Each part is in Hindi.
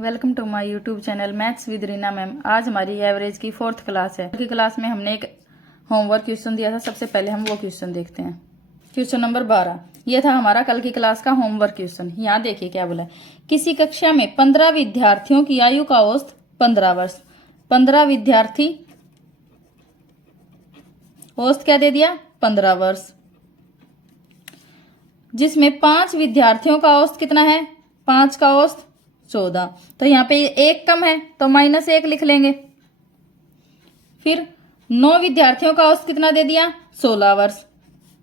Welcome to my YouTube channel maths with Reena ma'am. आज हमारी एवरेज की 4th क्लास है। की क्लास में हमने एक होमवर्क क्वेश्चन दिया था। सबसे पहले हम वो क्वेश्चन देखते हैं। क्वेश्चन नंबर 12 ये था हमारा कल की क्लास का होमवर्क क्वेश्चन। यहाँ देखिए क्या बोला है। किसी कक्षा में 15 विद्यार्थियों की आयु का औसत 15 वर्ष। 15 विद्यार्थी, औसत क्या दे दिया 15 वर्ष, जिसमें 5 विद्यार्थियों का औसत कितना है, 5 का औसत 14। तो यहाँ पे एक कम है तो -1 लिख लेंगे। फिर 9 विद्यार्थियों का औसत कितना दे दिया 16 वर्ष,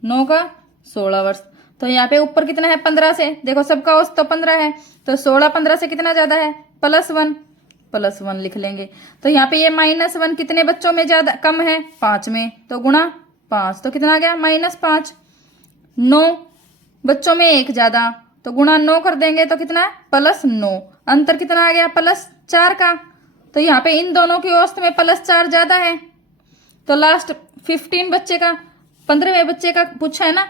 9 का 16 वर्ष। तो यहाँ पे ऊपर कितना है 15 से, देखो सबका औसत तो 15 है, तो 16 15 से कितना ज्यादा है +1 लिख लेंगे। तो यहाँ पे ये -1 कितने बच्चों में ज्यादा कम है 5 में, तो गुणा 5, तो कितना आ गया -5। 9 बच्चों में एक ज्यादा, तो गुणा 9 कर देंगे तो कितना है +9। अंतर कितना आ गया +4 का। तो यहाँ पे इन दोनों की औसत में +4 ज्यादा है। तो लास्ट 15 बच्चे का, 15वें बच्चे का पूछा है ना,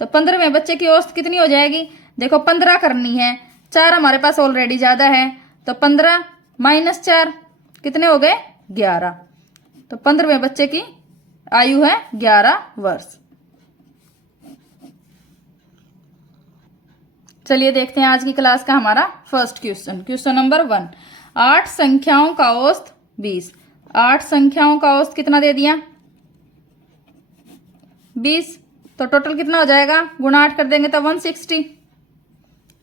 तो 15वें बच्चे की औसत कितनी हो जाएगी, देखो 15 करनी है, 4 हमारे पास ऑलरेडी ज्यादा है, तो 15 - 4 कितने हो गए 11। तो 15वें बच्चे की आयु है 11 वर्ष। चलिए देखते हैं आज की क्लास का हमारा फर्स्ट क्वेश्चन। क्वेश्चन नंबर 1, 8 संख्याओं का औसत 20। 8 संख्याओं का औसत कितना दे दिया 20, तो टोटल कितना हो जाएगा, गुणा 8 कर देंगे तो 160।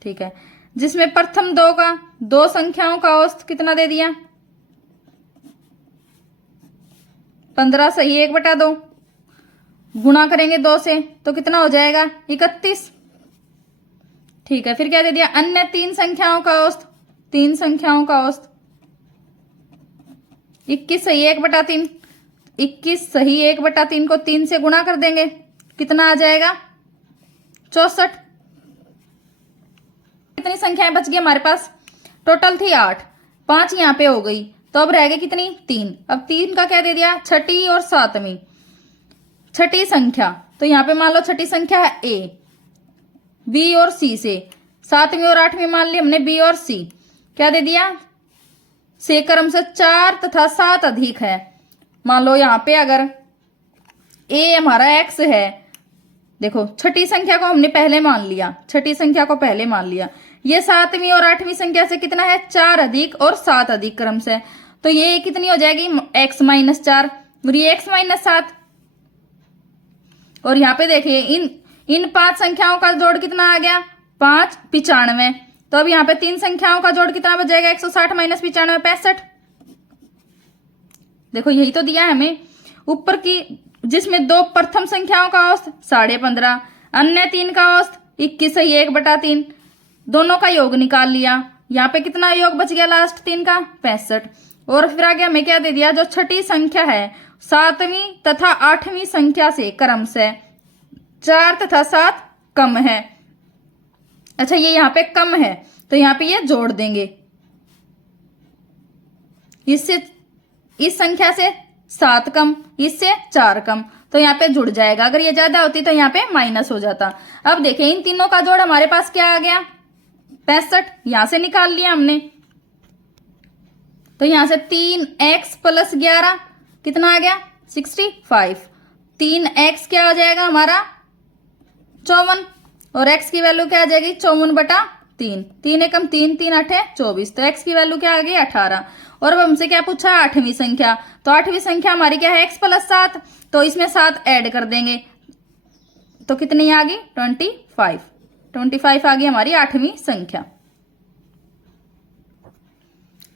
ठीक है, जिसमें प्रथम 2 का 2 संख्याओं का औसत कितना दे दिया 15 सही 1/2, गुणा करेंगे 2 से तो कितना हो जाएगा 31। ठीक है, फिर क्या दे दिया अन्य 3 संख्याओं का औसत, 3 संख्याओं का औसत 21 सही 1/3, 21 सही 1/3 को 3 से गुणा कर देंगे, कितना आ जाएगा 64। कितनी संख्याएं बच गई हमारे पास, टोटल थी 8, 5 यहाँ पे हो गई, तो अब रह गई कितनी 3। अब 3 का क्या दे दिया छठी और 7वीं, छठी संख्या, तो यहाँ पे मान लो छठी संख्या है A, B और C से, 7वीं और 8वीं मान ली हमने B और C, क्या दे दिया से क्रम से 4 तथा 7 अधिक है। मान लो यहाँ पे अगर A हमारा X है, देखो छठी संख्या को हमने पहले मान लिया, छठी संख्या को पहले मान लिया, ये 7वीं और 8वीं संख्या से कितना है 4 अधिक और 7 अधिक क्रम से, तो ये कितनी हो जाएगी x - 4 और ये x - 7। और यहाँ पे देखिए इन 5 संख्याओं का जोड़ कितना आ गया 5 95। तो अब यहाँ पे 3 संख्याओं का जोड़ कितना बच जाएगा 160 - 95 65। देखो यही तो दिया है हमें ऊपर की, जिसमें 2 प्रथम संख्याओं का औसत 15.5, अन्य 3 का औसत 21 सही 1/3, दोनों का योग निकाल लिया। यहाँ पे कितना योग बच गया लास्ट 3 का 65। और फिर आगे हमें क्या दे दिया, जो छठी संख्या है 7वीं तथा 8वीं संख्या से क्रम से 4 तथा 7 कम है। अच्छा ये यहाँ पे कम है, तो यहाँ पे ये जोड़ देंगे, इससे इस संख्या से 7 कम, इससे 4 कम, तो यहाँ पे जुड़ जाएगा। अगर ये ज्यादा होती तो यहाँ पे माइनस हो जाता। अब देखें इन तीनों का जोड़ हमारे पास क्या आ गया 65, यहां से निकाल लिया हमने, तो यहां से 3x + 11 कितना आ गया 65। 3x क्या हो जाएगा हमारा 54, और x की वैल्यू क्या आ जाएगी 54/3, 3 एकम 3, 3 8 24, तो x की वैल्यू क्या आ गई 18। और अब हमसे क्या पूछा 8वीं संख्या, तो 8वीं संख्या हमारी क्या है x + 7, तो इसमें 7 ऐड कर देंगे तो कितनी आ गई 25 आ गई हमारी 8वीं संख्या।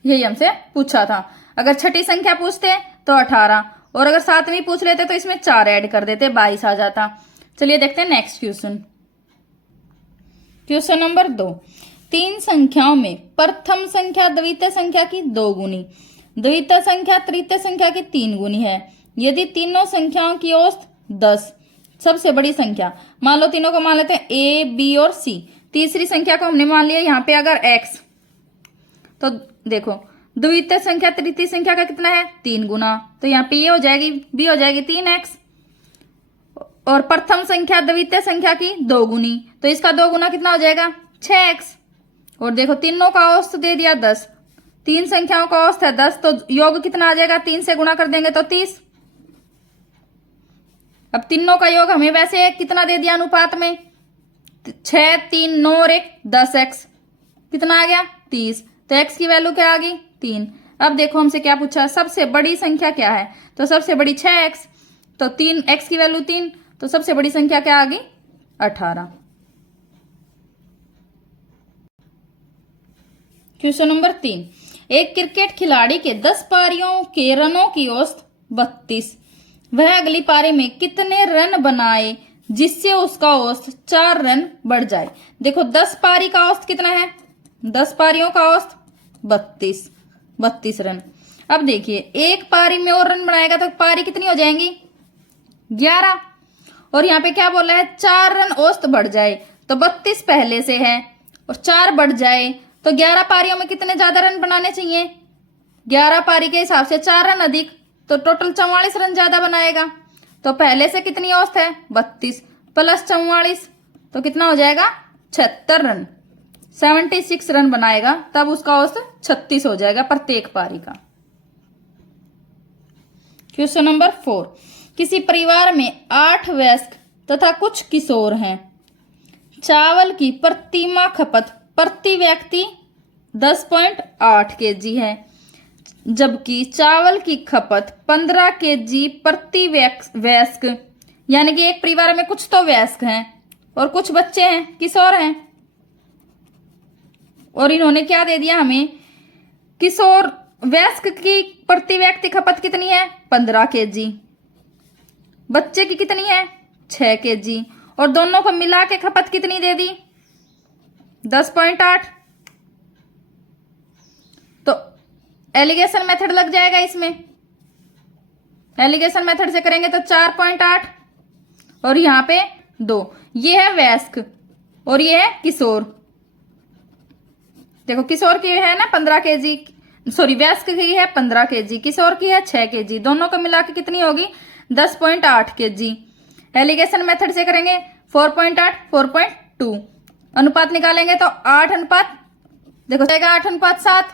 यही हमसे पूछा था। अगर छठी संख्या पूछते तो 18, और अगर 7वीं पूछ लेते तो इसमें 4 ऐड कर देते 22 आ जाता। चलिए देखते हैं नेक्स्ट क्वेश्चन। क्वेश्चन नंबर 2, 3 संख्याओं में प्रथम संख्या द्वितीय संख्या की 2 गुनी, द्वितीय संख्या तृतीय संख्या की 3 गुनी है। यदि तीनों संख्याओं की औसत 10, सबसे बड़ी संख्या, मान लो तीनों को मान लेते हैं A, B और C, तीसरी संख्या को हमने मान लिया यहाँ पे अगर x, तो देखो द्वितीय संख्या तृतीय संख्या का कितना है 3 गुना, तो यहाँ पे ये हो जाएगी B हो जाएगी 3x, और प्रथम संख्या द्वितीय संख्या की 2 गुनी, तो इसका 2 गुना कितना हो जाएगा 6x, और देखो तीनों का औसत दे दिया 10, तीन संख्याओं का औसत है 10, तो योग कितना आ जाएगा? 3 से गुणा कर देंगे तो 30। अब तीनों का योग हमें वैसे कितना दे दिया अनुपात में? 6, 3, 9 और 1 10x, कितना आ गया? 30। तो x की वैल्यू क्या आ गई? 3। अब देखो हमसे क्या पूछा, सबसे बड़ी संख्या क्या है? तो सबसे बड़ी 6x, तो 3x की वैल्यू 3, तो सबसे बड़ी संख्या क्या आ गई? 18। क्वेश्चन नंबर 3, एक क्रिकेट खिलाड़ी के 10 पारियों के रनों की औसत 32, वह अगली पारी में कितने रन बनाए जिससे उसका औसत 4 रन बढ़ जाए? देखो 10 पारी का औसत कितना है? 10 पारियों का औसत 32 रन। अब देखिए एक पारी में और रन बनाएगा तो पारी कितनी हो जाएंगी? 11। और यहाँ पे क्या बोला है? 4 रन औसत बढ़ जाए, तो 32 पहले से है और 4 बढ़ जाए तो 11 पारियों में कितने ज्यादा रन बनाने चाहिए? 11 पारी के हिसाब से 4 रन अधिक, तो टोटल 44 रन ज्यादा बनाएगा। तो पहले से कितनी औसत है? 32 प्लस 44, तो कितना हो जाएगा? 76 रन। 76 रन बनाएगा तब उसका औसत 36 हो जाएगा प्रत्येक पारी का। क्वेश्चन नंबर 4, किसी परिवार में 8 वयस्क तथा कुछ किशोर हैं। चावल की प्रति माह खपत प्रति व्यक्ति 10.8 kg है, जबकि चावल की खपत 15 kg प्रति वयस्क, यानी कि एक परिवार में कुछ तो वयस्क हैं और कुछ बच्चे हैं, किशोर हैं। और इन्होंने क्या दे दिया हमें? किशोर वयस्क की प्रति व्यक्ति खपत कितनी है? 15 kg, बच्चे की कितनी है? 6 kg, और दोनों को मिला के खपत कितनी दे दी? 10.8। तो एलिगेशन मेथड लग जाएगा इसमें। एलिगेशन मेथड से करेंगे तो 4.8 और यहाँ पे 2, ये है वयस्क और ये है किशोर। देखो किशोर की है ना 15 kg, सॉरी वयस्क की है 15 kg, किशोर की है 6 kg, दोनों को मिला के कितनी होगी? 10.8 kg। एलिगेशन मेथड से करेंगे 4.8, 4.2, अनुपात निकालेंगे तो 8 अनुपात, देखो जाएगा 8:7।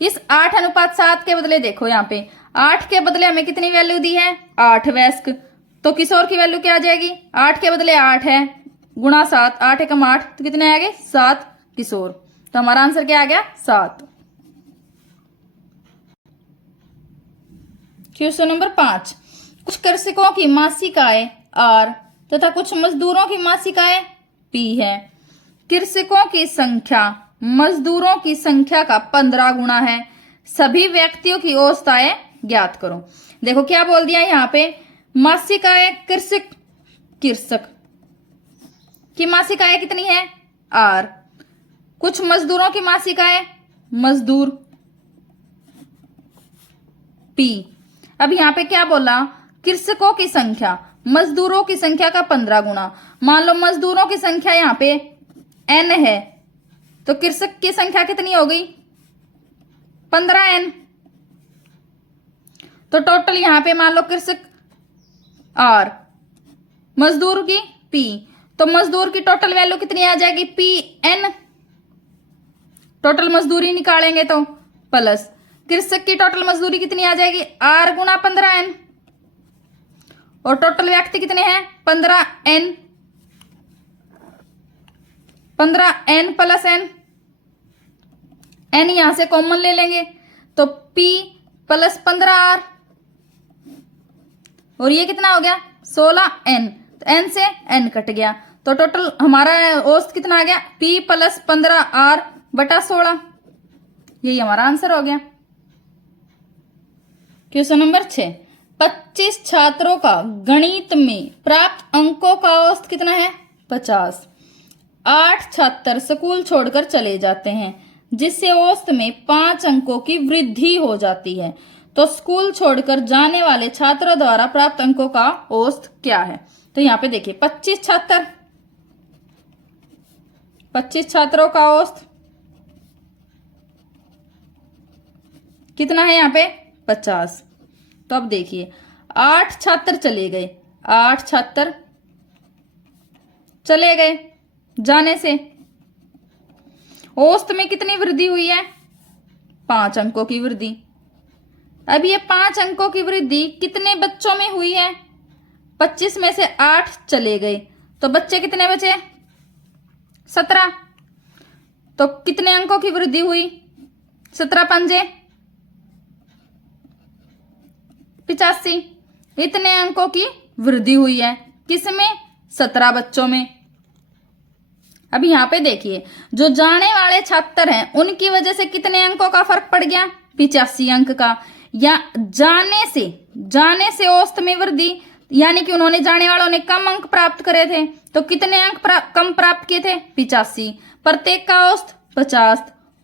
इस 8:7 के बदले देखो यहाँ पे 8 के बदले हमें कितनी वैल्यू दी है? 8 वयस्क, तो किशोर की वैल्यू क्या आ जाएगी? 8 के बदले 8 है, गुणा 7, 8 एकम 8, तो कितने आ गए? 7 किशोर। तो हमारा आंसर क्या आ गया? 7। क्वेश्चन नंबर 5, कुछ कृषकों की मासिक आय R तथा कुछ मजदूरों की मासिक आय P है। कृषकों की संख्या मजदूरों की संख्या का 15 गुना है। सभी व्यक्तियों की औसत आय ज्ञात करो। देखो क्या बोल दिया यहाँ पे? मासिक आय कृषक की मासिक आय कितनी है? R। कुछ मजदूरों की मासिक आय मजदूर P। अब यहाँ पे क्या बोला? कृषकों की संख्या मजदूरों की संख्या का 15 गुना। मान लो मजदूरों की संख्या यहाँ पे n है, तो कृषक की संख्या कितनी हो गई? 15n। तो टोटल यहाँ पे मान लो कृषक R, मजदूर की P, तो मजदूर की टोटल वैल्यू कितनी आ जाएगी? Pn। टोटल मजदूरी निकालेंगे तो प्लस कृषक की टोटल मजदूरी कितनी आ जाएगी? R गुना 15n, और टोटल व्यक्ति कितने हैं? 15n, 15n plus n, n यहां से कॉमन ले लेंगे तो P प्लस 15R, और ये कितना हो गया? 16n, तो n से n कट गया, तो टोटल हमारा औसत कितना आ गया? P प्लस 15R बटा 16। यही हमारा आंसर हो गया। क्वेश्चन नंबर 6, 25 छात्रों का गणित में प्राप्त अंकों का औसत कितना है? 50। 8 छात्र स्कूल छोड़कर चले जाते हैं, जिससे औसत में 5 अंकों की वृद्धि हो जाती है। तो स्कूल छोड़कर जाने वाले छात्रों द्वारा प्राप्त अंकों का औसत क्या है? तो यहाँ पे देखिए 25 छात्र, 25 छात्रों का औसत कितना है? यहाँ पे 50। तो अब देखिए 8 छात्र चले गए, 8 छात्र चले गए जाने से औसत में कितनी वृद्धि हुई है? 5 अंकों की वृद्धि। अब ये 5 अंकों की वृद्धि कितने बच्चों में हुई है? 25 में से 8 चले गए तो बच्चे कितने बचे? 17। तो कितने अंकों की वृद्धि हुई? 17 पंजे 85। इतने अंकों की वृद्धि हुई है किसमें? 17 बच्चों में। अब यहां पे देखिए, जो जाने वाले छात्र हैं उनकी वजह से कितने अंकों का फर्क पड़ गया? 85 अंक का। या जाने से औसत में वृद्धि, यानी कि उन्होंने, जाने वालों ने कम अंक प्राप्त करे थे तो कितने अंक कम प्राप्त किए थे? 85। प्रत्येक का औसत 50,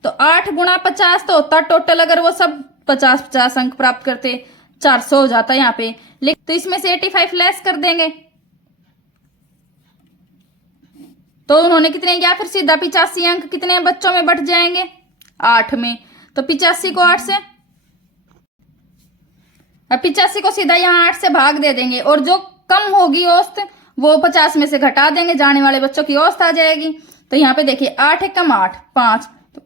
तो 8 गुणा 50 तो होता टोटल, अगर वो सब 50-50 अंक प्राप्त करते 400 हो जाता यहाँ पे। लेकिन तो इसमें से 85 लेस कर देंगे तो उन्होंने कितने किया? फिर सीधा 85 अंक कितने बच्चों में बढ़ जाएंगे? 8 में। तो 85 को 8 से, अब 85 को सीधा यहाँ 8 से भाग दे देंगे और जो कम होगी औसत वो 50 में से घटा देंगे, जाने वाले बच्चों की औसत आ जाएगी। तो यहाँ पे देखिए 8 एक कम 8, 5, तो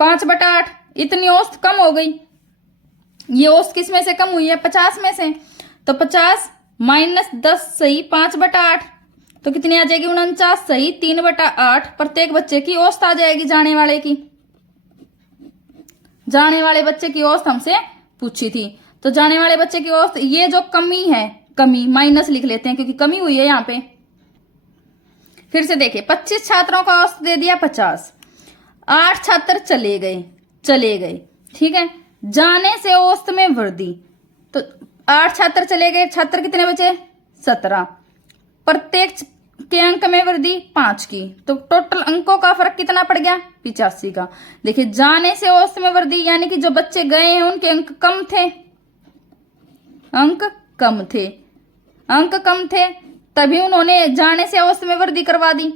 5/8 इतनी औसत कम हो गई। ये औसत किस में से कम हुई है? 50 में से। तो 50 माइनस 10 सही 5/8 तो कितनी आ जाएगी? 49 सही 3/8। प्रत्येक बच्चे की औसत आ जाएगी, जाने वाले की। जाने वाले बच्चे की औसत हमसे पूछी थी, तो जाने वाले बच्चे की औसत, ये जो कमी है, कमी माइनस लिख लेते हैं क्योंकि कमी हुई है यहाँ पे। फिर से देखिए 25 छात्रों का औसत दे दिया 50, 8 छात्र चले गए, ठीक है। जाने से औसत में वृद्धि, तो 8 छात्र चले गए, छात्र कितने बचे? 17। प्रत्येक के अंक में वृद्धि 5 की, तो टोटल अंकों का फर्क कितना पड़ गया? 85 का। देखिए जाने से औसत में वृद्धि, यानी कि जो बच्चे गए हैं उनके अंक कम थे, तभी उन्होंने जाने से औसत में वृद्धि करवा दी।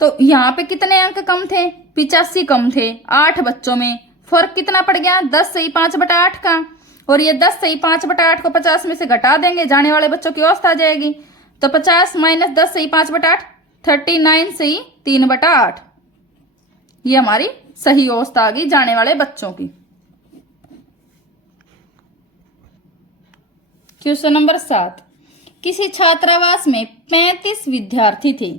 तो यहाँ पे कितने अंक कम थे? 85 कम थे 8 बच्चों में। फर्क कितना पड़ गया? 10 सही 5/8 का। और ये 10 सही 5/8 को 50 में से घटा देंगे, जाने वाले बच्चों की औसत आ जाएगी। तो 50 माइनस 10 सही 5/8, 39 सही 3/8। ये हमारी सही औसत आ गई जाने वाले बच्चों की। क्वेश्चन नंबर 7, किसी छात्रावास में 35 विद्यार्थी थे।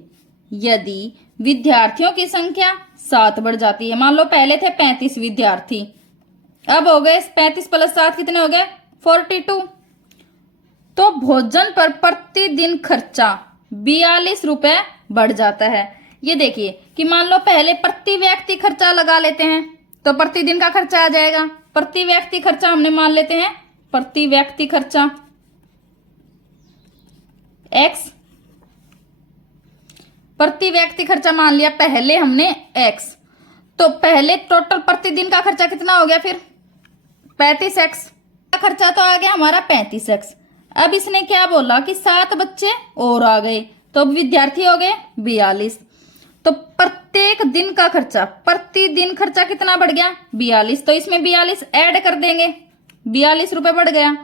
यदि विद्यार्थियों की संख्या 7 बढ़ जाती है, मान लो पहले थे 35 विद्यार्थी, अब हो गए 35 + 7 कितने हो गए? 42। तो भोजन पर प्रतिदिन खर्चा 42 रुपए बढ़ जाता है। ये देखिए कि मान लो पहले प्रति व्यक्ति खर्चा लगा लेते हैं तो प्रतिदिन का खर्चा आ जाएगा। प्रति व्यक्ति खर्चा हमने मान लेते हैं, प्रति व्यक्ति खर्चा x, प्रति व्यक्ति खर्चा मान लिया पहले हमने x, तो पहले टोटल प्रतिदिन का खर्चा कितना हो गया? फिर 35x का खर्चा तो आ गया हमारा 35x। अब इसने क्या बोला कि 7 बच्चे और आ गए, तो अब विद्यार्थी हो गए 42। तो प्रत्येक दिन का खर्चा, प्रतिदिन खर्चा कितना बढ़ गया? 42। तो इसमें 42 ऐड कर देंगे, 42 रुपए बढ़ गया।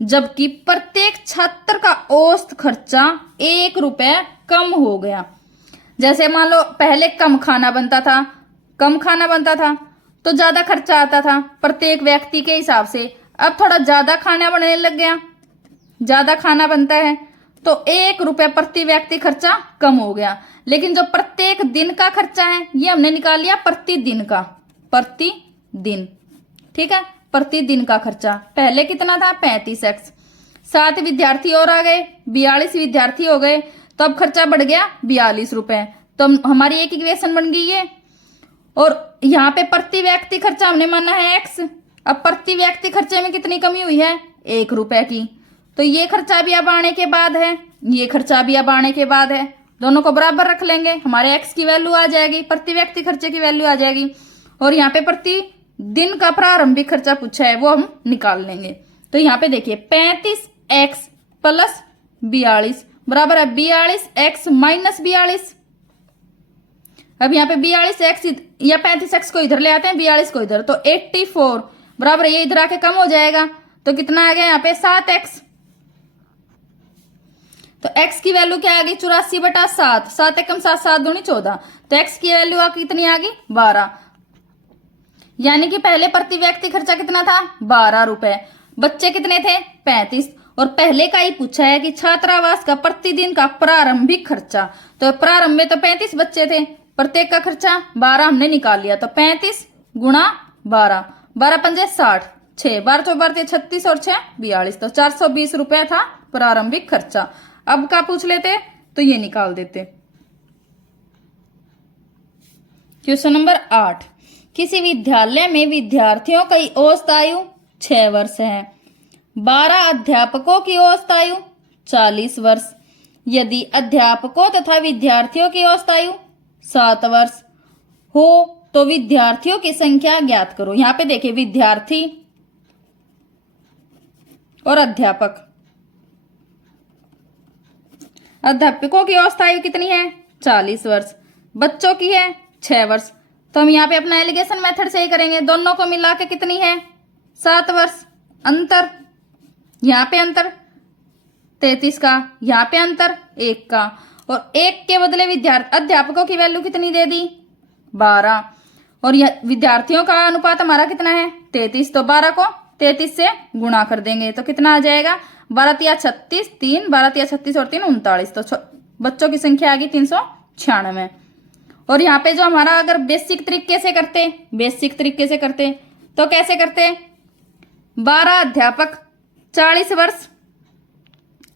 जबकि प्रत्येक छात्र का औसत खर्चा 1 रुपए कम हो गया। जैसे मान लो पहले कम खाना बनता था तो ज्यादा खर्चा आता था प्रत्येक व्यक्ति के हिसाब से। अब थोड़ा ज्यादा खाना बनने लग गया, ज्यादा खाना बनता है तो 1 रुपए प्रति व्यक्ति खर्चा कम हो गया। लेकिन जो प्रत्येक दिन का खर्चा है ये हमने निकाल लिया प्रतिदिन का, प्रतिदिन, ठीक है। प्रतिदिन का खर्चा पहले कितना था? 35x। 7 विद्यार्थी और आ गए, 42 विद्यार्थी हो गए, तो अब खर्चा बढ़ गया 42 रुपए। तो हमारी एक इक्वेशन बन गई है। और यहाँ पे प्रति व्यक्ति खर्चा हमने माना है x। अब प्रति व्यक्ति खर्चे में कितनी कमी हुई है? 1 रुपए की। तो ये खर्चा भी अब आने के बाद है, ये खर्चा भी अब आने के बाद है, दोनों को बराबर रख लेंगे, हमारे x की वैल्यू आ जाएगी, प्रति व्यक्ति खर्चे की वैल्यू आ जाएगी। और यहाँ पे प्रति दिन का प्रारंभिक खर्चा पूछा है वो हम निकाल लेंगे। तो यहाँ पे देखिए 35x + 42 बराबर है 42x - 42। अब यहाँ पे 42x या 35x को इधर ले आते हैं, 42 को इधर, तो 84 बराबर ये इधर आके कम हो जाएगा। तो कितना आ गया यहाँ पे? 7x। तो x की वैल्यू क्या आ गई? 84/7, 7 एकम 7, 7 दूनी 14। तो x की वैल्यू कितनी आ गई? 12। यानी कि पहले प्रति व्यक्ति खर्चा कितना था 12 रुपए, बच्चे कितने थे 35, और पहले का ही पूछा है कि छात्रावास का प्रतिदिन का प्रारंभिक खर्चा, तो प्रारंभ में तो 35 बच्चे थे, प्रत्येक का खर्चा 12 हमने निकाल लिया, तो 35 गुणा 12, 12 पंजे 60, 6 12 चौबार 36 और 6 42, तो 420 रुपया था प्रारंभिक खर्चा। अब का पूछ लेते तो ये निकाल देते। क्वेश्चन नंबर 8, किसी विद्यालय में विद्यार्थियों की औसत आयु 6 वर्ष है, 12 अध्यापकों की औसत आयु 40 वर्ष, यदि अध्यापकों तथा विद्यार्थियों की औसत आयु 7 वर्ष हो तो विद्यार्थियों की संख्या ज्ञात करो। यहां पे देखिए विद्यार्थी और अध्यापक, अध्यापकों की औसत आयु कितनी है 40 वर्ष, बच्चों की है 6 वर्ष, तो हम यहाँ पे अपना एलिगेशन मेथड से ही करेंगे, दोनों को मिला के कितनी है 7 वर्ष, अंतर यहाँ पे अंतर 33 का, यहाँ पे अंतर 1 का, और 1 के बदले विद्यार्थी अध्यापकों की वैल्यू कितनी दे दी 12, और यह विद्यार्थियों का अनुपात हमारा कितना है 33, तो 12 को 33 से गुणा कर देंगे तो कितना आ जाएगा 12 तिया 36, 3 12 तिया 36 और 3 39, तो बच्चों की संख्या आ गई 396। और यहाँ पे जो हमारा अगर बेसिक तरीके से करते तो कैसे करते, 12 अध्यापक 40 वर्ष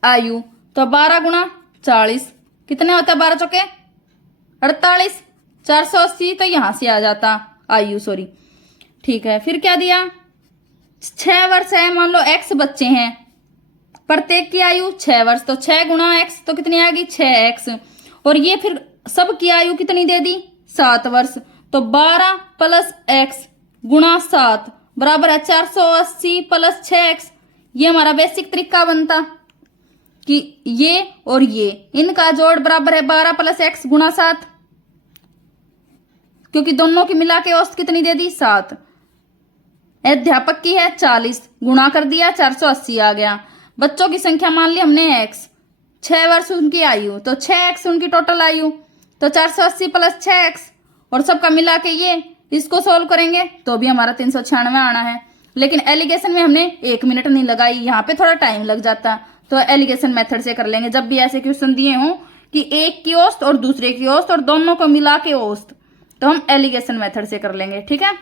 आयु, तो 12 गुणा 40 कितने होता है 12 चौके 48, 480, तो यहां से आ जाता आयु, सॉरी ठीक है। फिर क्या दिया 6 वर्ष है, मान लो x बच्चे हैं, प्रत्येक की आयु 6 वर्ष, तो 6 गुणा x तो कितनी आ गई 6x, और ये फिर सब की आयु कितनी दे दी 7 वर्ष, तो 12 प्लस x गुणा 7 बराबर है 480 प्लस 6x। ये हमारा बेसिक तरीका बनता कि ये और ये इनका जोड़ बराबर है 12 प्लस x गुणा 7, क्योंकि दोनों की मिला के औसत कितनी दे दी 7, अध्यापक की है 40 गुणा कर दिया 480 आ गया, बच्चों की संख्या मान ली हमने x, 6 वर्ष उनकी आयु, तो 6x उनकी टोटल आयु, तो 480 प्लस 6x, और सबका मिला के ये इसको सोल्व करेंगे तो भी हमारा 396 आना है। लेकिन एलिगेशन में हमने 1 मिनट नहीं लगाई, यहाँ पे थोड़ा टाइम लग जाता, तो एलिगेशन मेथड से कर लेंगे। जब भी ऐसे क्वेश्चन दिए हों कि एक की औसत और दूसरे की औसत और दोनों को मिला के औसत, तो हम एलिगेशन मेथड से कर लेंगे, ठीक है।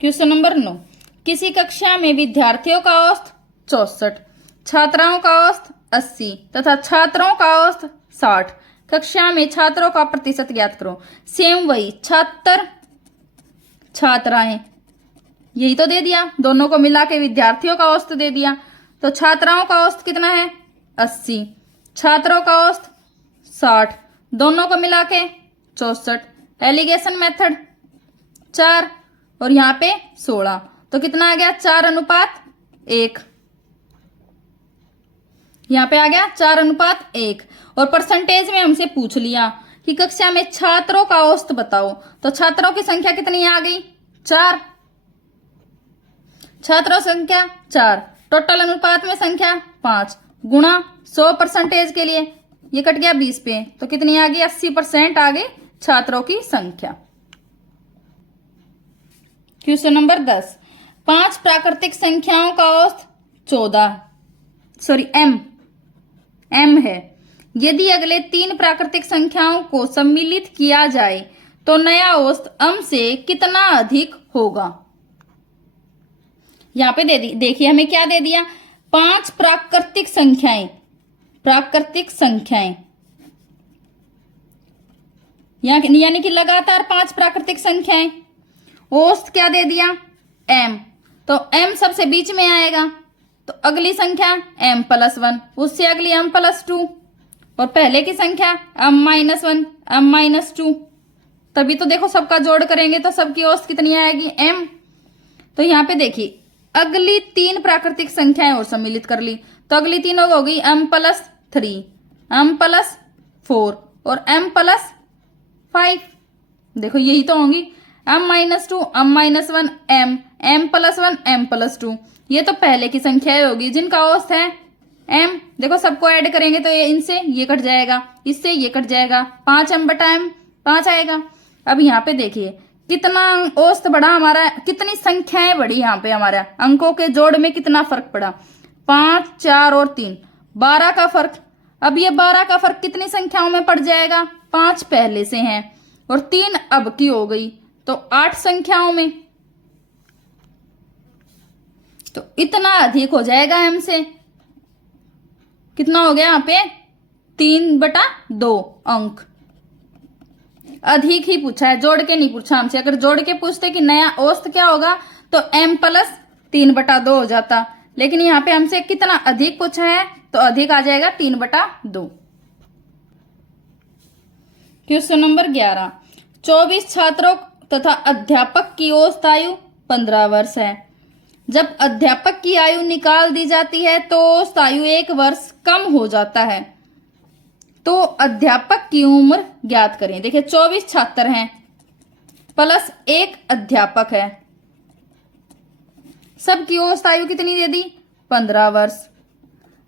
क्वेश्चन नंबर 9, किसी कक्षा में विद्यार्थियों का औसत 64, छात्राओं का औसत 80 तथा छात्रों का औसत 60, कक्षा में छात्रों का प्रतिशत ज्ञात करो। सेम वही छात्र छात्राएं, यही तो दे दिया, दोनों को मिला के विद्यार्थियों का औसत दे दिया, तो छात्राओं का औसत कितना है 80, छात्रों का औसत 60, दोनों को मिला के 64, एलिगेशन मेथड 4 और यहाँ पे 16, तो कितना आ गया 4:1, यहाँ पे आ गया 4:1। और परसेंटेज में हमसे पूछ लिया कि कक्षा में छात्रों का औसत बताओ, तो छात्रों की संख्या कितनी आ गई 4, छात्रों संख्या 4, टोटल अनुपात में संख्या 5 गुणा 100% के लिए ये कट गया 20 पे, तो कितनी आ गई 80% आ गई छात्रों की संख्या। क्वेश्चन नंबर 10, 5 प्राकृतिक संख्याओं का औसत 14 m है, यदि अगले 3 प्राकृतिक संख्याओं को सम्मिलित किया जाए तो नया औसत m से कितना अधिक होगा। यहां पे देखिए हमें क्या दे दिया 5 प्राकृतिक संख्याएं यानी कि लगातार 5 प्राकृतिक संख्याएं, औसत क्या दे दिया m, तो m सबसे बीच में आएगा, तो अगली संख्या m+1, उससे अगली m+2, और पहले की संख्या m-1 m-2, तभी तो देखो सबका जोड़ करेंगे तो सबकी औसत कितनी आएगी m। तो यहाँ पे देखिए अगली 3 प्राकृतिक संख्याएं और सम्मिलित कर ली, तो अगली 3 हो गई m+3 m+4 और m+5, देखो यही तो होंगी m-2 m-1 m+1 m+2, ये तो पहले की संख्याएं होगी जिनका औसत है m। देखो सबको ऐड करेंगे तो ये इनसे ये कट जाएगा, इससे ये कट जाएगा, 5m/m 5 आएगा। अब यहाँ पे देखिए कितना औसत बढ़ा हमारा, कितनी संख्याएं बढ़ी यहाँ पे, हमारा अंकों के जोड़ में कितना फर्क पड़ा, 5, 4 और 3, 12 का फर्क। अब ये 12 का फर्क कितनी संख्याओं में पड़ जाएगा, 5 पहले से हैं और 3 अब की हो गई, तो 8 संख्याओं में, तो इतना अधिक हो जाएगा हमसे। कितना हो गया यहाँ पे, 3/2 अंक अधिक ही पूछा है, जोड़ के नहीं पूछा हमसे। अगर जोड़ के पूछते कि नया औसत क्या होगा तो m + 3/2 हो जाता, लेकिन यहाँ पे हमसे कितना अधिक पूछा है तो अधिक आ जाएगा 3/2। क्वेश्चन नंबर 11, 24 छात्रों तथा अध्यापक की औसत आयु 15 वर्ष है। जब अध्यापक की आयु निकाल दी जाती है तो औसत आयु 1 वर्ष कम हो जाता है, तो अध्यापक की उम्र ज्ञात करें। देखिए 24 छात्र हैं प्लस 1 अध्यापक है, सबकी औसत आयु कितनी दे दी, 15 वर्ष।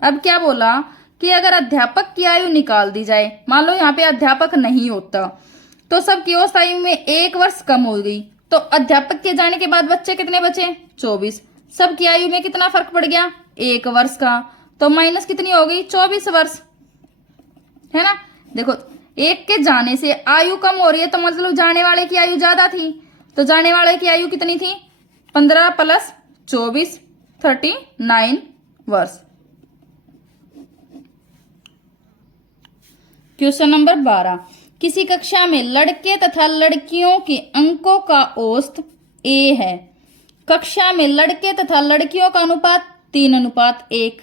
अब क्या बोला कि अगर अध्यापक की आयु निकाल दी जाए, मान लो यहाँ पे अध्यापक नहीं होता तो सबकी औसत आयु में 1 वर्ष कम हो गई, तो अध्यापक के जाने के बाद बच्चे कितने बचे, 24। सबकी आयु में कितना फर्क पड़ गया, 1 वर्ष का, तो माइनस कितनी हो गई, 24 वर्ष, है ना। देखो एक के जाने से आयु कम हो रही है तो मतलब जाने वाले की आयु ज्यादा थी, तो जाने वाले की आयु कितनी थी, 15 + 24 39 वर्ष। क्वेश्चन नंबर 12, किसी कक्षा में लड़के तथा लड़कियों के अंकों का औसत a है। कक्षा में लड़के तथा लड़कियों का अनुपात 3:1।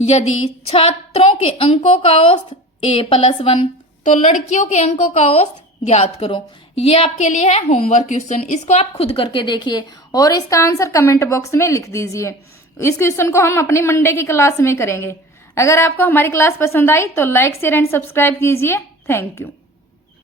यदि छात्रों के अंकों का औसत a + 1 तो लड़कियों के अंकों का औसत ज्ञात करो। ये आपके लिए है होमवर्क क्वेश्चन, इसको आप खुद करके देखिए और इसका आंसर कमेंट बॉक्स में लिख दीजिए। इस क्वेश्चन को हम अपनी मंडे की क्लास में करेंगे। अगर आपको हमारी क्लास पसंद आई तो लाइक, शेयर एंड सब्सक्राइब कीजिए। Thank you.